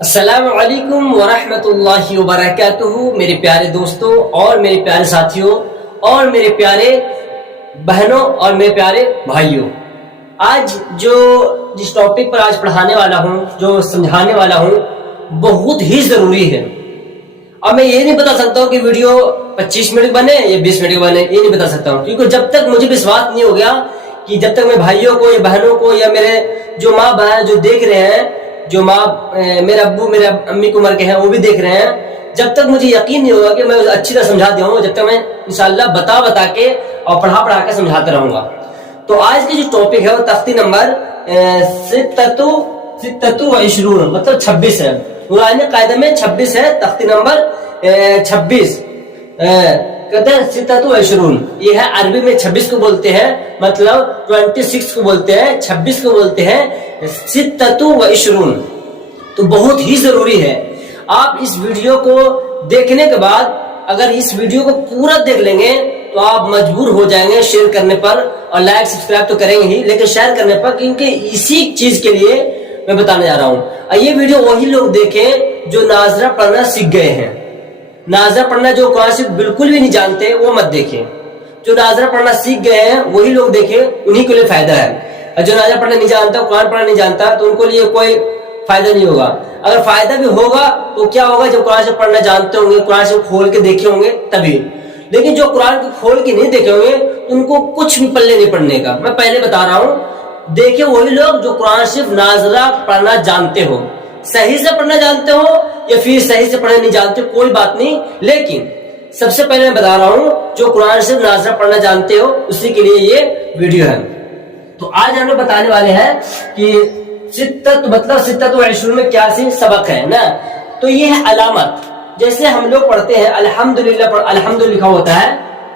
السلام علیکم ورحمۃ اللہ وبرکاتہ، میرے پیارے دوستوں اور میرے پیارے ساتھیوں اور میرے پیارے بہنوں اور میرے پیارے بھائیوں، آج جس ٹاپک پر آج پڑھانے والا ہوں، جو سمجھانے والا ہوں، بہت ہی ضروری ہے۔ اور میں یہ نہیں بتا سکتا ہوں کہ ویڈیو 25 منٹ بنے یا 20 منٹ بنے، یہ نہیں بتا سکتا ہوں، کیونکہ جب تک مجھے وشواس نہیں ہو گیا کہ جب تک میں بھائیوں کو یا بہنوں کو یا میرے جو ماں بہن جو دیکھ رہے ہیں، جو ماں میرے ابو میرے امی کی عمر کے ہیں وہ بھی دیکھ رہے ہیں، جب تک مجھے یقین نہیں ہوگا کہ میں اچھی طرح سمجھا دیا ہوں، جب تک میں انشاءاللہ بتا کے اور پڑھا کے سمجھاتا رہوں گا۔ تو آج کی جو ٹاپک ہے وہ تختی نمبر 26 مطلب 26 ہے، قرآنی قاعدہ میں 26 ہے، تختی نمبر 26 کہتے ہیں 26، یہ ہے عربی میں 26 کو بولتے ہیں، مطلب 26 کو بولتے ہیں، 26 کو بولتے ہیں 26۔ تو بہت ہی ضروری ہے، آپ اس ویڈیو کو دیکھنے کے بعد اگر اس ویڈیو کو پورا دیکھ لیں گے تو آپ مجبور ہو جائیں گے شیئر کرنے پر، اور لائک سبسکرائب تو کریں گے ہی لیکن شیئر کرنے پر، کیونکہ اسی چیز کے لیے میں بتانے جا رہا ہوں۔ یہ ویڈیو وہی لوگ دیکھیں جو ناظرہ پڑھنا سیکھ گئے ہیں، ناظرہ پڑھنا جو قرآن شریف بالکل بھی نہیں جانتے وہ مت دیکھیں، جو ناظرہ پڑھنا سیکھ گئے ہیں وہی لوگ دیکھیں، انہی کے لیے فائدہ ہے۔ اور جو ناظرہ پڑھنا نہیں جانتا، قرآن پڑھنا نہیں جانتا، تو ان کو لیے کوئی فائدہ نہیں ہوگا۔ اگر فائدہ بھی ہوگا تو کیا ہوگا، جب قرآن شریف پڑھنا جانتے ہوں گے، قرآن شریف کھول کے دیکھے ہوں گے تبھی، لیکن جو قرآن کو کھول کے نہیں دیکھے ہوں گے ان کو کچھ بھی پلے نہیں پڑنے کا۔ میں پہلے بتا رہا ہوں، دیکھیں وہی لوگ جو قرآن شریف ناظرہ پڑھنا جانتے ہو، صحیح سے پڑھنا جانتے ہو یا پھر صحیح سے پڑھنا نہیں جانتے، کوئی بات نہیں، لیکن سب سے پہلے میں بتا رہا ہوں جو قرآن شریف ناظرہ پڑھنا جانتے ہو اسی کے لیے یہ ویڈیو ہے۔ تو آج ہم لوگ بتانے والے ہیں کہ مطلب 26 میں کیا سی سبق ہے نا۔ تو یہ ہے علامت، جیسے ہم لوگ پڑھتے ہیں الحمدللہ، الحمد لکھا ہوتا ہے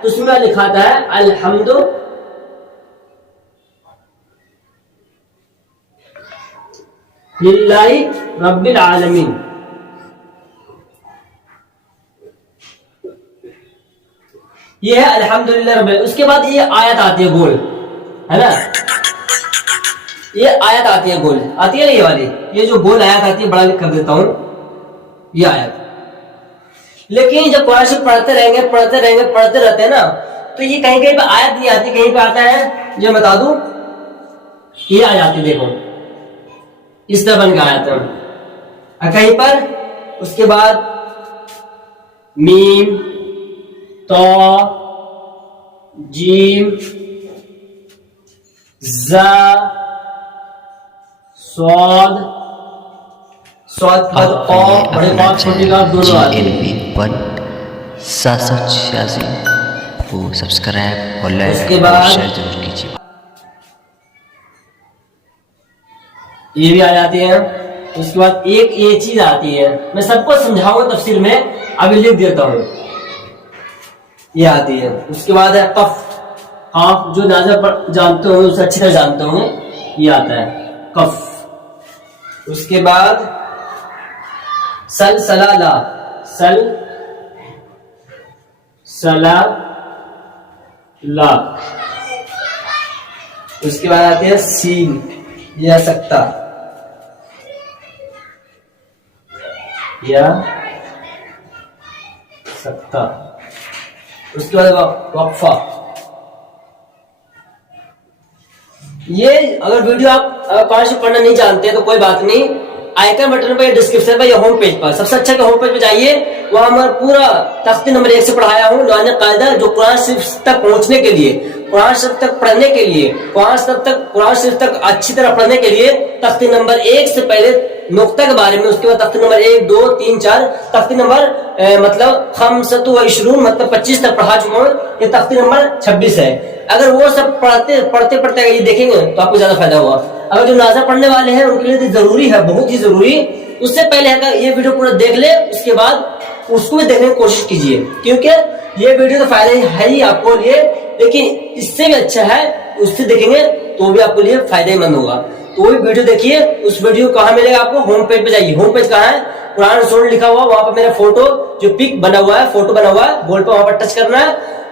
تو اس میں لکھا آتا ہے الحمد للہ رب العالمین، یہ ہے الحمدللہ رب العالمین۔ اس کے بعد یہ آیت آتی ہے گول، ہے نا، یہ آیت آتی ہے گول، آتی ہے نا یہ والی، یہ جو گول آیت آتی ہے، بڑا لکھ کر دیتا ہوں یہ آیت۔ لیکن جب قرآن شریف پڑھتے رہتے ہیں نا تو یہ کہیں پہ آیت نہیں آتی، کہیں پہ آتا ہے، جو بتا دوں یہ آ جاتی، دیکھو اس طرح بن کے آیا تھا، کہیں پر اس کے بعد میم تو جیم زا سواد پر بڑے بات چھوٹی کا دونوں آتے ہیں۔ کو سبسکرائب اور لائک اور شیئر ضرور کیجیے۔ یہ بھی آ جاتی ہے۔ اس کے بعد ایک یہ چیز آتی ہے، میں سب کو سمجھاؤں گا تفسیر میں، ابھی لکھ دیتا ہوں، یہ آتی ہے۔ اس کے بعد ہے قف، قاف جو ناظر جانتے ہوں اسے اچھی طرح جانتے ہوں، یہ آتا ہے قف۔ اس کے بعد سلسلہ، اس کے بعد آتی ہے سین، یا سکتا، اس کے بعد وقفہ۔ یہ اگر ویڈیو آپ قرآن شریف پڑھنا نہیں جانتے تو کوئی بات نہیں، آئیکن بٹن پر، ڈسکرپشن پر یا ہوم پیج پر، سب سے اچھا کہ ہوم پیج پہ جائیے، وہاں ہمارا پورا تختی نمبر 1 سے پڑھایا ہوں، قرآن قاعدہ جو قرآن شریف تک پہنچنے کے لیے، قرآن شریف تک پڑھنے کے لیے، قرآن شریف تک اچھی طرح پڑھنے کے لیے تختی نمبر 1 سے پہلے نقطہ کے بارے میں، اس کے بعد تختی نمبر 1 2 3 4 تختی نمبر مطلب 25 مطلب 25 تک پڑھا چکا ہوں، یہ تختی نمبر 26 ہے۔ اگر وہ سب پڑھتے یہ دیکھیں گے تو آپ کو زیادہ فائدہ ہوگا۔ اگر جو ناظرہ پڑھنے والے ہیں ان کے لیے ضروری ہے، بہت ہی ضروری، اس سے پہلے اگر یہ ویڈیو پورا دیکھ لے اس کے بعد اس کو بھی دیکھنے کی کوشش کیجیے، کیونکہ یہ ویڈیو تو فائدہ ہے ہی آپ کو لیے، لیکن اس سے بھی اچھا ہے اس سے دیکھیں گے تو بھی آپ کو لیے فائدہ مند ہوگا۔ تو وہی ویڈیو دیکھیے۔ اس ویڈیو کہاں ملے گا آپ کو؟ ہوم پیج پہ جائیے، ہوم پیج کہاں ہے؟ قرآن رسول لکھا ہوا، وہاں پہ میرا فوٹو جو پک بنا ہوا ہے، فوٹو بنا ہوا ہے، بول پہ وہاں پر ٹچ کرنا ہے،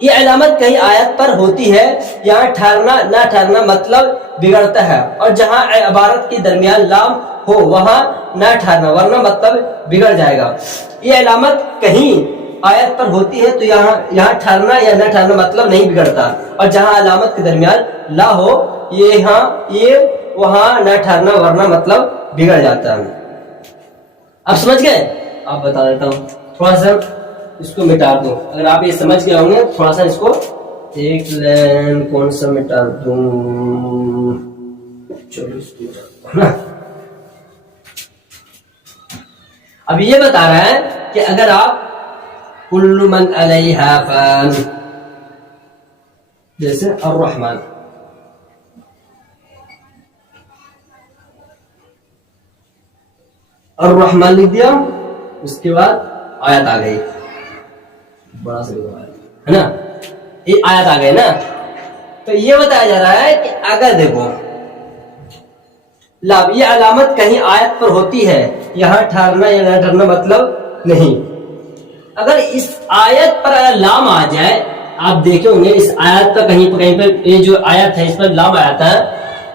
یہ علامت کہیں آیت پر ہوتی ہے، یہاں ٹھہرنا نہ ٹھہرنا مطلب بگڑتا ہے، اور جہاں عبارت کے درمیان لام ہو وہاں نہ ٹھہرنا ورنہ مطلب بگڑ جائے گا۔ یہ علامت کہیں آیت پر ہوتی ہے تو یہاں ٹھہرنا یا نہ ٹھہرنا مطلب نہیں بگڑتا، اور جہاں علامت کے درمیان لا ہو یہ وہاں نہ ٹھہرنا ورنہ مطلب بگڑ جاتا ہے۔ اب سمجھ گئے؟ آپ بتا دیتا ہوں، تھوڑا سا اس کو مٹا دوں، اگر آپ یہ سمجھ گئے ہوں گے تھوڑا سا اس کو ایک لائن کون سا مٹا دوں، چلو اس کو مٹا دوں نا۔ اب یہ بتا رہا ہے کہ اگر آپ کل من علیہا فان جیسے الرحمن، الرحمن لکھ دیا، اس کے بعد آیت آ گئی، بڑا سا ہے نا، یہ آیت آ گئی نا، تو یہ بتایا جا رہا ہے کہ اگر دیکھو لام یہ علامت کہیں آیت پر ہوتی ہے، یہاں ٹھہرنا یا نہ ٹھہرنا مطلب نہیں۔ اگر اس آیت پر اگر لام آ جائے، آپ دیکھیں گے اس آیت پر کہیں پہ یہ جو آیت ہے اس پر لام آیا تھا،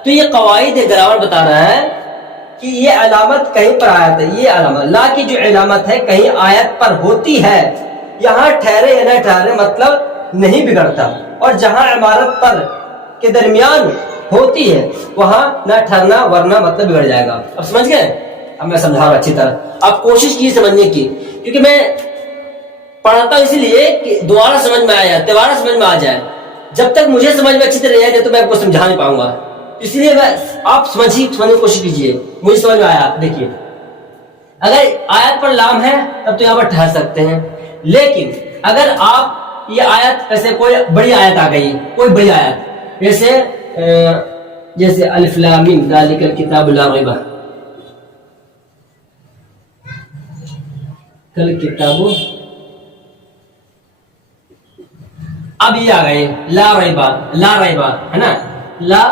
تو یہ قواعد گرامر بتا رہا ہے کہ یہ علامت کہیں پر آیت ہے، یہ علامت لا کی جو علامت ہے کہیں آیت پر ہوتی ہے، یہاں ٹھہرے یا نہ ٹھہرے مطلب نہیں بگڑتا، اور جہاں عبارت پر کے درمیان ہوتی ہے وہاں نہ ٹھہرنا ورنہ مطلب بگڑ جائے گا۔ اب سمجھ گئے؟ اب میں سمجھا رہا اچھی طرح، آپ کوشش کی سمجھنے کی، کیونکہ میں پڑھاتا ہوں اسی لیے کہ دوبارہ سمجھ میں آیا، دوبارہ سمجھ میں آ جائے۔ جب تک مجھے سمجھ میں اچھی طرح نہیں آئے تو میں آپ کو سمجھا نہیں پاؤں گا، اس لیے آپ سمجھنے کی کوشش کیجیے۔ مجھے سمجھ میں آیا، دیکھیے اگر آیت پر لام ہے تب تو یہاں پر ٹھہر سکتے ہیں، لیکن اگر آپ یہ آیت ایسے کوئی بڑی آیت آ گئی، کوئی بڑی آیت جیسے الف لام میم ذالک الکتاب لا ریب کل کتاب، اب یہ آ گئی لا ریبا، لا ریبا ہے نا، لا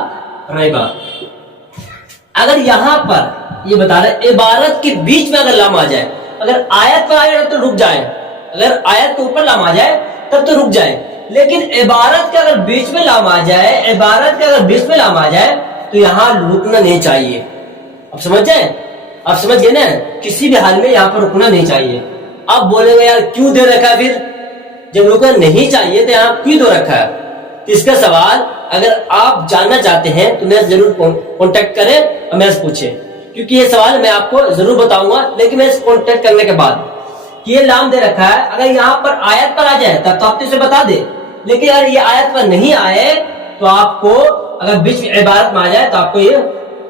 ریبا۔ اگر یہاں پر یہ بتا رہے عبارت کے بیچ میں اگر لام آ جائے، اگر آیت پر آ جائے تو رک جائے، اگر آیت کے اوپر لام آ جائے تب تو رک جائے، لیکن عبارت کے اگر بیچ میں لام آ جائے، عبارت کے اگر بیچ میں لام آ جائے تو یہاں رکنا نہیں چاہیے۔ اب سمجھ جائیں؟ آپ سمجھ گئے نا، کسی بھی حال میں یہاں پر رکنا نہیں چاہیے۔ آپ بولیں گے یار کیوں دے رکھا ہے، پھر جب رکنا نہیں چاہیے تو یہاں کیوں دے رکھا ہے؟ تو اس کا سوال اگر آپ جاننا چاہتے ہیں تو میرے ضرور کانٹیکٹ کریں اور میرے سے پوچھیں، کیونکہ یہ سوال میں آپ کو ضرور بتاؤں گا، لیکن میں کانٹیکٹ کرنے کے بعد کہ یہ لام دے رکھا ہے، اگر یہاں پر آیت پر آ جائے تب تو آپ اسے بتا دیں، لیکن اگر یہ آیت پر نہیں آئے تو آپ کو اگر بیچ میں عبارت میں آ جائے تو آپ کو یہ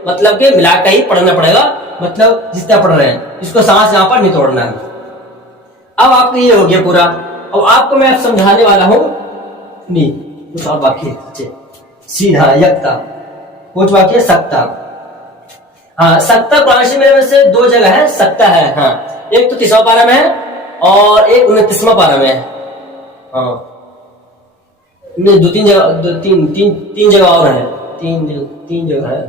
مطلب کہ ملا کر ہی پڑھنا پڑے گا، مطلب جس طرح پڑھ رہے ہیں اس کو سانس یہاں پر نہیں توڑنا ہے۔ اب آپ کو یہ ہو گیا پورا، اور آپ کو میں سمجھانے والا ہوں نہیں کچھ اور باقی ہے، سیدھا یکتا کچھ باقی ہے، سکتا۔ ہاں سکتا قرآن شریف میں سے دو جگہ ہے سکتا ہے، ہاں ایک تو 30واں پارہ میں ہے اور ایک 29واں پارہ میں ہے، ہاں تین جگہ اور ہے، تین جگہ ہے،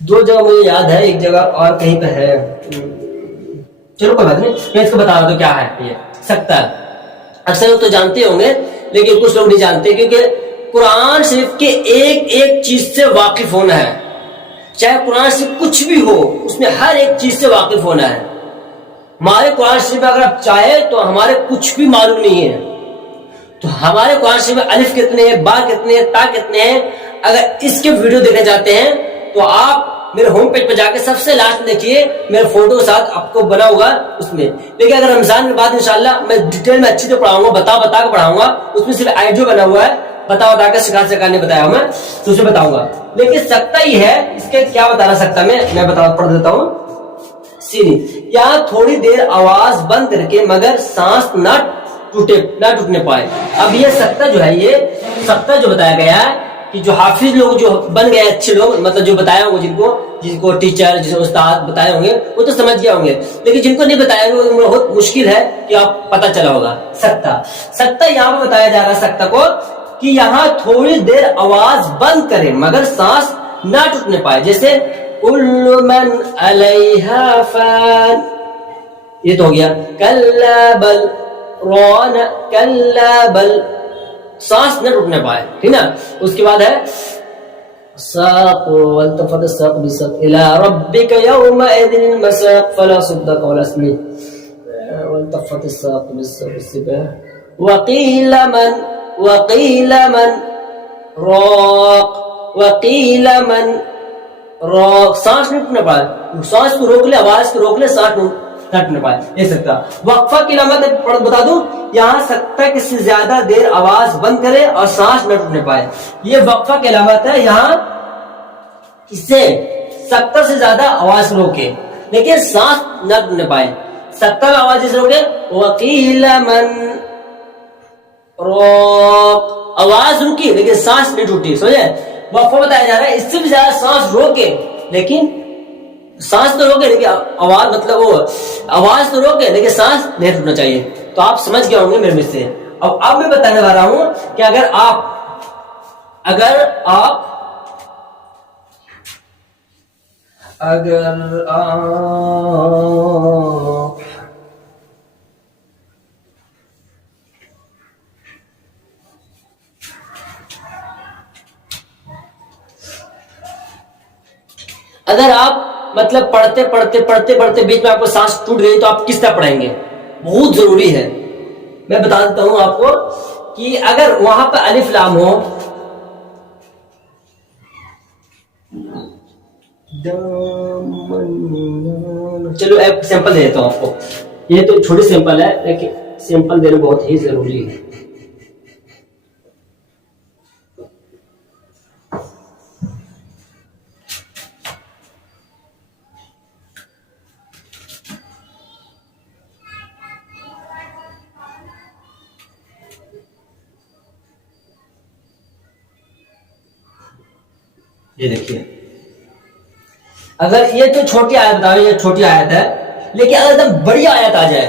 دو جگہ مجھے یاد ہے، ایک جگہ اور کہیں پہ ہے، چلو کوئی بات نہیں، میں اس کو بتا رہا ہوں کیا ہے یہ سکتا ہے۔ اکثر لوگ تو جانتے ہوں گے لیکن کچھ لوگ نہیں جانتے، کیونکہ قرآن شریف کے ایک ایک چیز سے واقف ہونا ہے، چاہے قرآن شریف کچھ بھی ہو اس میں ہر ایک چیز سے واقف ہونا ہے۔ ہمارے قرآن شریف اگر آپ چاہے تو ہمارے کچھ بھی معلوم نہیں ہے، تو ہمارے قرآن شریف میں الف کتنے ہیں، با کتنے ہیں، تا کتنے ہیں، اگر اس کے ویڈیو دیکھنا چاہتے ہیں تو آپ میرے ہوم پیج پہ جا کے سب سے لاسٹ دیکھیے، میرے فوٹو کے ساتھ آپ کو بنا ہوگا اس میں۔ لیکن اگر رمضان کے بعد انشاءاللہ میں ڈیٹیل میں اچھی سے پڑھاؤں گا، بتا کے پڑھاؤں گا، اس میں صرف آئیڈیو بنا ہوا ہے، بتا کے سکھا نے بتایا ہوں میں، تو اسے بتاؤں گا۔ لیکن سکتا ہی ہے، اس کے کیا بتانا سکتا میں پڑھ دیتا ہوں۔ سیدھی یہاں تھوڑی دیر آواز بند کر کے مگر سانس نہ ٹوٹنے پائے۔ اب یہ سکتا جو ہے، یہ سکتا جو بتایا گیا ہے کہ جو حافظ لوگ جو بن گئے اچھے لوگ، مطلب جو بتایا ہوں جن کو ٹیچر جس استاد بتائے ہوں گے وہ تو سمجھ گئے ہوں گے، لیکن جن کو نہیں بتایا ہوں گے بہت مشکل ہے کہ آپ پتہ چلا ہوگا۔ سکتا یہاں پہ بتایا جا رہا ہے سکتا کو کہ یہاں تھوڑی دیر آواز بند کرے مگر سانس نہ ٹوٹنے پائے، جیسے کل من علیہا فان، یہ تو ہو گیا، کلا بل رون کلا بل سانس نہ ٹوٹنے پائے, ٹھیک نا. اس کے بعد ہے الساق والتفت الساق بالساق الى ربك يومئذ المساق فلا صدق ولا اسمه والتفت الساق بالساق وقيل من راق وقيل من راق. سانس نہیں ٹوٹنے پائے, سانس کو روک لے, آواز کو روک لے, سانس نہ ٹوٹنے پائے. یہ سکتا وقفہ کی علامت بتا دوں, یہاں سکتا ہے کسی زیادہ دیر آواز بند کرے اور سانس نہ ٹوٹنے پائے. یہ وقفہ کی علامت ہے, یہاں اسے سکتا سے زیادہ آواز روکے لیکن سانس نہ ٹوٹنے پائے. سکتا میں آواز جیسے روکے وقیل من راق, آواز رکی لیکن سانس نہیں ٹوٹی. سمجھے, وقفہ بتایا جا رہا ہے اس سے بھی زیادہ سانس روکے لیکن سانس تو روکے لیکن آواز مطلب وہ آواز تو روکے لیکن سانس نہیں ٹوٹنا چاہیے. تو آپ سمجھ گئے ہوں گے میرے سے. اب میں بتانے والا ہوں کہ اگر آپ مطلب پڑھتے بیچ میں آپ کو سانس ٹوٹ گئی تو آپ کس طرح پڑھیں گے, بہت ضروری ہے. میں بتا دیتا ہوں آپ کو کہ اگر وہاں پہ الف لام ہو, چلو ایک سیمپل دے دیتا ہوں آپ کو. یہ تو چھوٹی سیمپل ہے لیکن سیمپل دینا بہت ہی ضروری ہے. یہ دیکھیے, اگر یہ تو چھوٹی آیت بتاؤ, یہ چھوٹی آیت ہے لیکن اگر ایک دم بڑی آیت آ جائے,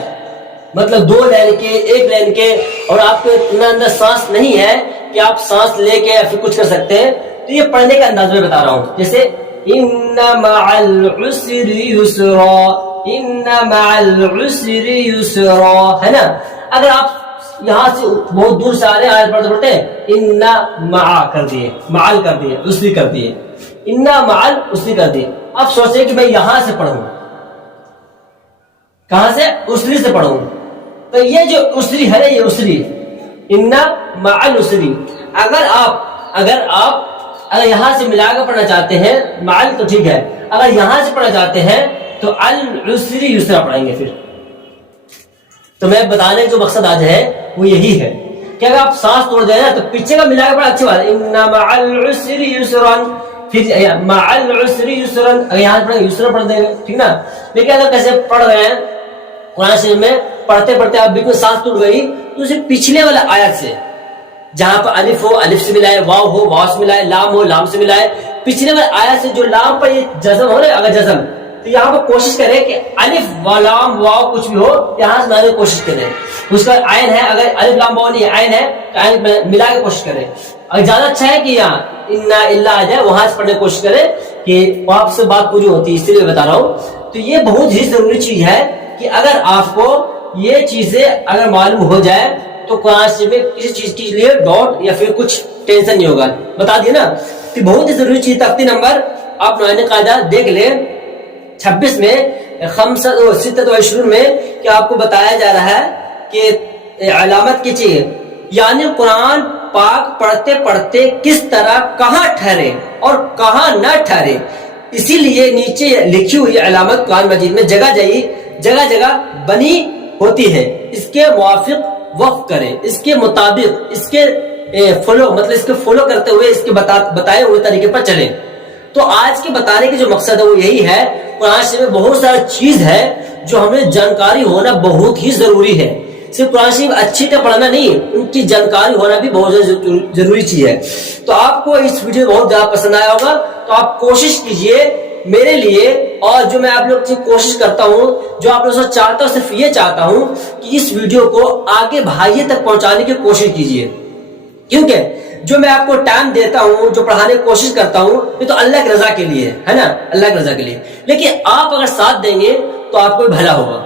مطلب 2 لائن کے 1 لائن کے, اور آپ کے اندر سانس نہیں ہے کہ آپ سانس لے کے یا پھر کچھ کر سکتے ہیں, تو یہ پڑھنے کا انداز میں بتا رہا ہوں. جیسے ان مع العسر یسرا, ان مع العسر یسرا, ہے نا. اگر آپ یہاں سے بہت دور سے آ رہے ہیں, آیت پڑھتے ان مع کر دیے, معل کر دیے, اسری کر دیے, ان معل اسری کر دیے. اب سوچیں کہ میں یہاں سے پڑھوں, کہاں سے, اسری سے پڑھوں, تو یہ جو اسری ہے یہ اسری ان معل اسری. اگر آپ یہاں سے ملا کر پڑھنا چاہتے ہیں معل تو ٹھیک ہے, اگر یہاں سے پڑھنا چاہتے ہیں تو العسری یسرا پڑھیں گے. پھر تو میں بتانے جو مقصد آج ہے وہ یہی ہے کہ اگر آپ سانس توڑ دیں نا تو پیچھے کا ملا کے پڑھا اچھی بات ہے, ان مع العسر یسرا, پھر مع العسر یسرا, اگر یہاں سے پڑھیں یسرا پڑھ دیں گے, ٹھیک نا. لیکن اگر کیسے پڑھ رہے ہیں قرآن شریف میں, پڑھتے آپ بالکل سانس ٹوٹ گئی تو اسے پچھلے والا آیت سے, جہاں پر الف ہو الف سے ملائے, واو ہو واو سے ملائے, لام ہو لام سے ملائے, پچھلے والے آیت سے جو لام پر یہ جزم ہو رہا ہے, اگر جزم تو یہاں پر کوشش کرے کہ الف لام واو کچھ بھی ہو یہاں سے ملانے کی کوشش کرے. اس کا عین ہے, اگر الف لام واو نہیں عین ہے تو عین ملا کے کوشش کرے. اگر زیادہ اچھا ہے کہ یہاں انا الا آ جائے, وہاں سے پڑھنے کی کوشش کرے کہ وہاں سے بات پوری ہوتی ہے, اس لیے بتا رہا ہوں. تو یہ بہت ہی ضروری چیز ہے کہ اگر آپ کو یہ چیزیں اگر معلوم ہو جائے تو قرآن شریف میں کسی چیز کے لیے ڈاٹ یا پھر کچھ ٹینشن نہیں ہوگا. بتا دیے نا, تو بہت ہی ضروری چیز. تختی نمبر آپ نوعین قاعدہ دیکھ لیں 26 میں 26 میں کہ آپ کو بتایا جا رہا ہے کہ علامت کی چیز, یعنی قرآن پاک پڑھتے پڑھتے کس طرح کہاں ٹھہرے اور کہاں نہ ٹھہرے. اسی لیے نیچے لکھی ہوئی علامت قرآن مجید میں جگہ جگہ بنی ہوتی ہے. اس کے موافق وقف کریں, اس کے مطابق اس کے فالو کرتے ہوئے اس کے بتائے ہوئے طریقے پر چلیں. تو آج کے بتانے کی جو مقصد ہے وہ یہی ہے, قرآن شریف میں بہت ساری چیز ہے جو ہمیں جانکاری ہونا بہت ہی ضروری ہے. صرف قرآن شریف اچھی طرح پڑھنا نہیں, ان کی جانکاری ہونا بھی بہت ضروری چیز ہے. تو آپ کو اس ویڈیو بہت زیادہ پسند آیا ہوگا, تو آپ کوشش کیجئے میرے لیے, اور جو میں آپ لوگ سے کوشش کرتا ہوں, جو آپ لوگ سے چاہتا ہوں, صرف یہ چاہتا ہوں کہ اس ویڈیو کو آگے بھائیوں تک پہنچانے کی کوشش کیجئے. کیونکہ جو میں آپ کو ٹائم دیتا ہوں, جو پڑھانے کی کوشش کرتا ہوں, یہ تو اللہ کی رضا کے لیے ہے نا, اللہ کی رضا کے لیے. لیکن آپ اگر ساتھ دیں گے تو آپ کو بھلا ہوگا,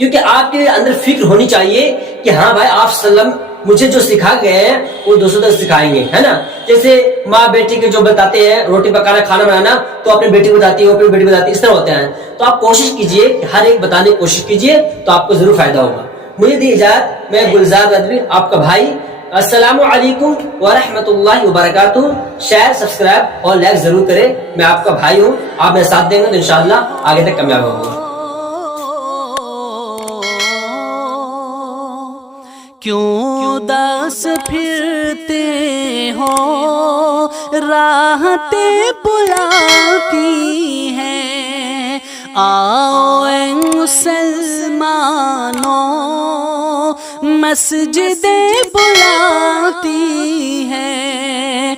کیونکہ آپ کے اندر فکر ہونی چاہیے کہ ہاں بھائی آپ وسلم مجھے جو سکھا گئے ہیں وہ دوسروں تک سکھائیں گے، ہے نا. جیسے ماں بیٹی کے جو بتاتے ہیں روٹی پکانا کھانا بنانا تو اپنی بیٹی کو بتاتی ہے، وہ اپنی بیٹی کو بتاتی ہے، اس طرح ہوتے ہیں. تو آپ کوشش کیجئے کہ ہر ایک بتانے کی کوشش کیجئے تو آپ کو ضرور فائدہ ہوگا. مجھے دی اجازت، میں گلزار ندوی آپ کا بھائی. السلام علیکم ورحمۃ اللہ وبرکاتہ. شیئر سبسکرائب اور لائک ضرور کریں. میں آپ کا بھائی ہوں، آپ میرے ساتھ دیں گے تو انشاءاللہ آگے تک کامیاب ہوں گے. کیوں اداس پھرتے ہو، راحتیں بلاتی ہیں. آؤ اے مسلمانوں، مسجدیں بلاتی ہیں.